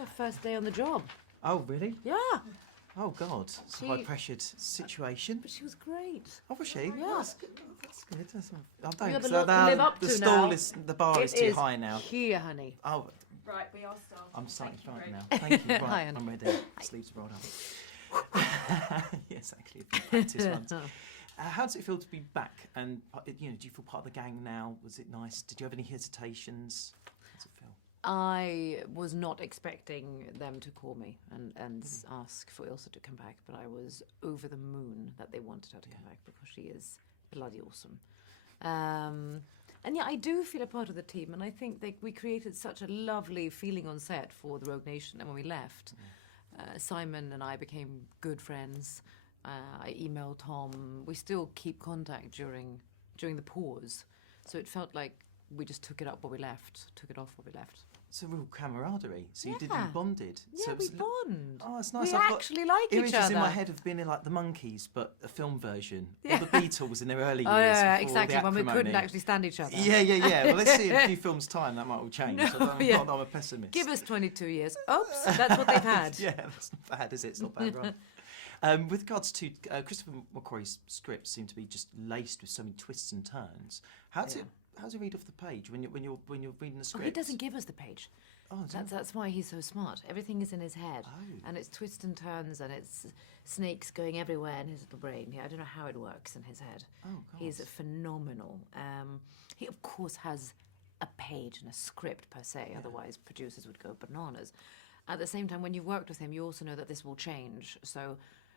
her first day on the job. Oh, really? Yeah. Oh, God. It's a high-pressured situation. But she was great. Oh, was she? Yeah. That's good. That's good. I You don't. have a So lot to now live up the to stall now. is the bar is too high now. Here, honey. Oh, Right, we are starting. I'm starting Thank you right very now. Thank you. Right, Hi, Anna. I'm ready. Sleeves rolled up. Yes, exactly. Practice ones. How does it feel to be back? And do you feel part of the gang now? Was it nice? Did you have any hesitations? How does it feel? I was not expecting them to call me and ask for Ilsa to come back, but I was over the moon that they wanted her to come back because she is bloody awesome. And yeah, I do feel a part of the team, and I think we created such a lovely feeling on set for the Rogue Nation, and when we left, Simon and I became good friends. I emailed Tom. We still keep contact during the pause, so it felt like we just took it off where we left. It's a real camaraderie. So you Yeah. bonded. Yeah, so it we was bond. Oh, it's nice. We I've got actually like each images other. in my head of being like the Monkees, but a film version, Yeah. or the Beatles in their early years. Oh yeah, before exactly. the When we couldn't acrimony. actually stand each other. Yeah. Well, let's see in a few films' time that might all change. No, I'm yeah. not I'm a pessimist. Give us 22 years. Oops, that's what they've had. Yeah, that's not bad, is it? It's not bad, right? With regards to Christopher McQuarrie's scripts, seem to be just laced with so many twists and turns. How does it read off the page when you're reading the script? He doesn't give us the page. Oh, That's why he's so smart. Everything is in his head, and it's twists and turns, and it's snakes going everywhere in his little brain. I don't know how it works in his head. Oh, God. He's phenomenal. He of course has a page and a script per se. Otherwise, producers would go bananas. At the same time, when you've worked with him, you also know that this will change. So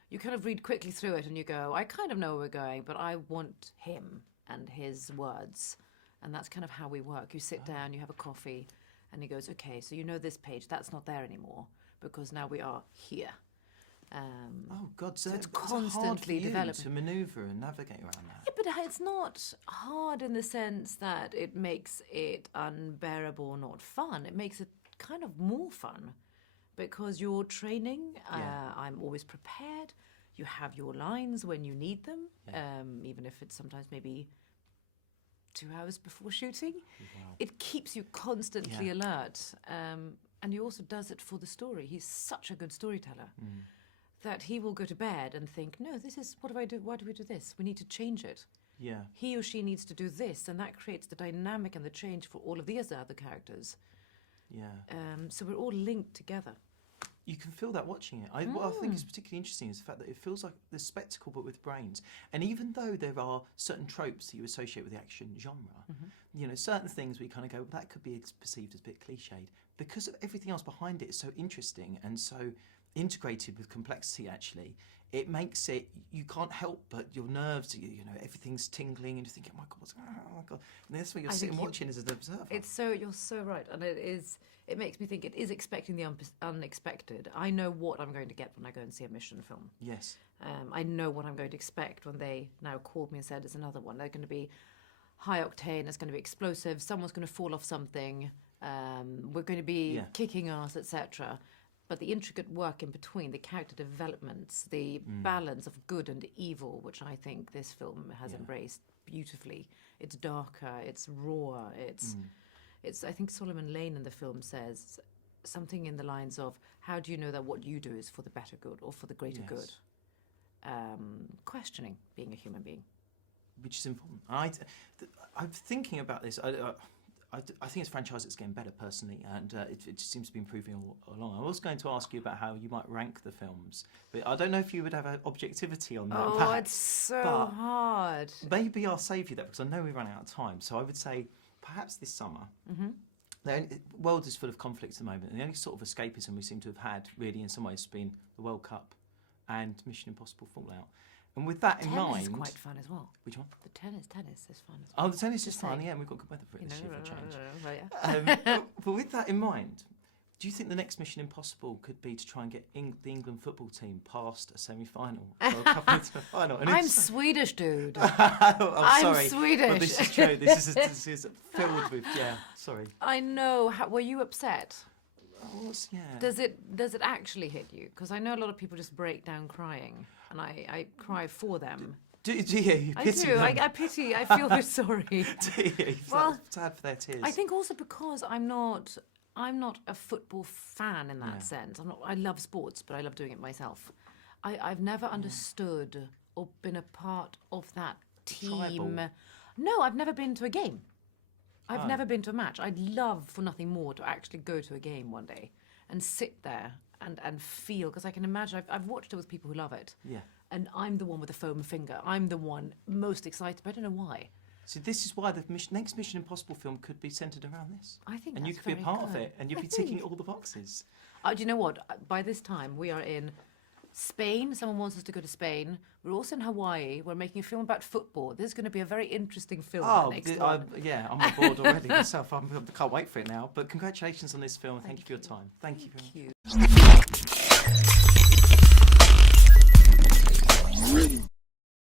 you kind of read quickly through it, and you go, I kind of know where we're going, but I want him and his words, and that's kind of how we work. You sit down, you have a coffee. And he goes, okay, so you know this page, that's not there anymore because now we are here. Oh God! So it's it's hard for constantly you developing. to manoeuvre and navigate around that. Yeah, but it's not hard in the sense that it makes it unbearable or not fun. It makes it kind of more fun because you're training. I'm always prepared. You have your lines when you need them, even if it's sometimes maybe 2 hours before shooting. Wow. It keeps you constantly alert. And he also does it for the story. He's such a good storyteller that he will go to bed and think, no, this is, what do I do? Why do we do this? We need to change it. Yeah. He or she needs to do this, and that creates the dynamic and the change for all of the other characters. Yeah. So we're all linked together. You can feel that watching it. What I think is particularly interesting is the fact that it feels like the spectacle but with brains. And even though there are certain tropes that you associate with the action genre, certain things we kind of go, well, that could be perceived as a bit cliched. Because of everything else behind it is so interesting and so integrated with complexity, actually, it makes it, you can't help but your nerves, everything's tingling and you think, oh my God, oh my God. And that's what you're sitting watching as an observer. You're so right. And it makes me think it is expecting the unexpected. I know what I'm going to get when I go and see a mission film. Yes. I know what I'm going to expect when they now called me and said it's another one. They're going to be high octane, it's going to be explosive, someone's going to fall off something, we're going to be kicking ass, etc. But the intricate work in between, the character developments, the balance of good and evil, which I think this film has embraced beautifully. It's darker, it's raw, it's I think Solomon Lane in the film says something in the lines of, how do you know that what you do is for the better good or for the greater good? Questioning being a human being. Which is important. I'm thinking about this. I think it's a franchise that's getting better personally, and it just seems to be improving all along. I was going to ask you about how you might rank the films, but I don't know if you would have an objectivity on that. Oh, it's so hard. Maybe I'll save you that because I know we're running out of time. So I would say perhaps this summer. The world is full of conflicts at the moment, and the only sort of escapism we seem to have had, really, in some ways, has been the World Cup and Mission Impossible Fallout. And with that in mind... Tennis is quite fun as well. Which one? The tennis is fun as well. Oh, the tennis is fun, yeah, and we've got good weather for it this year for a change. But with that in mind, do you think the next Mission Impossible could be to try and get the England football team past a semi-final or a couple into a final? And I'm Swedish, dude. I'm sorry. Swedish. Well, this is true. This is filled with, sorry. I know. Were you upset? I was, yeah. Does it actually hit you? Because I know a lot of people just break down crying, and I cry for them. Do you? You pity them? I pity. I feel sorry. Do you? Well, sad for their tears. I think also because I'm not I'm not a football fan in that sense. I love sports, but I love doing it myself. I've never understood or been a part of that team. Tribal. No, I've never been to a game. I've never been to a match. I'd love for nothing more to actually go to a game one day and sit there and feel, because I can imagine, I've watched it with people who love it. Yeah. And I'm the one with the foam finger. I'm the one most excited, but I don't know why. So this is why the next Mission Impossible film could be centred around this. I think and that's you could be a very part of good. it, and you'd be ticking all the boxes. Do you know what? By this time, we are in Spain. Someone wants us to go to Spain. We're also in Hawaii. We're making a film about football. This is going to be a very interesting film. Oh, the next one. I'm on board already myself. I can't wait for it now. But congratulations on this film. Thank you for your time. Thank you. Thank you.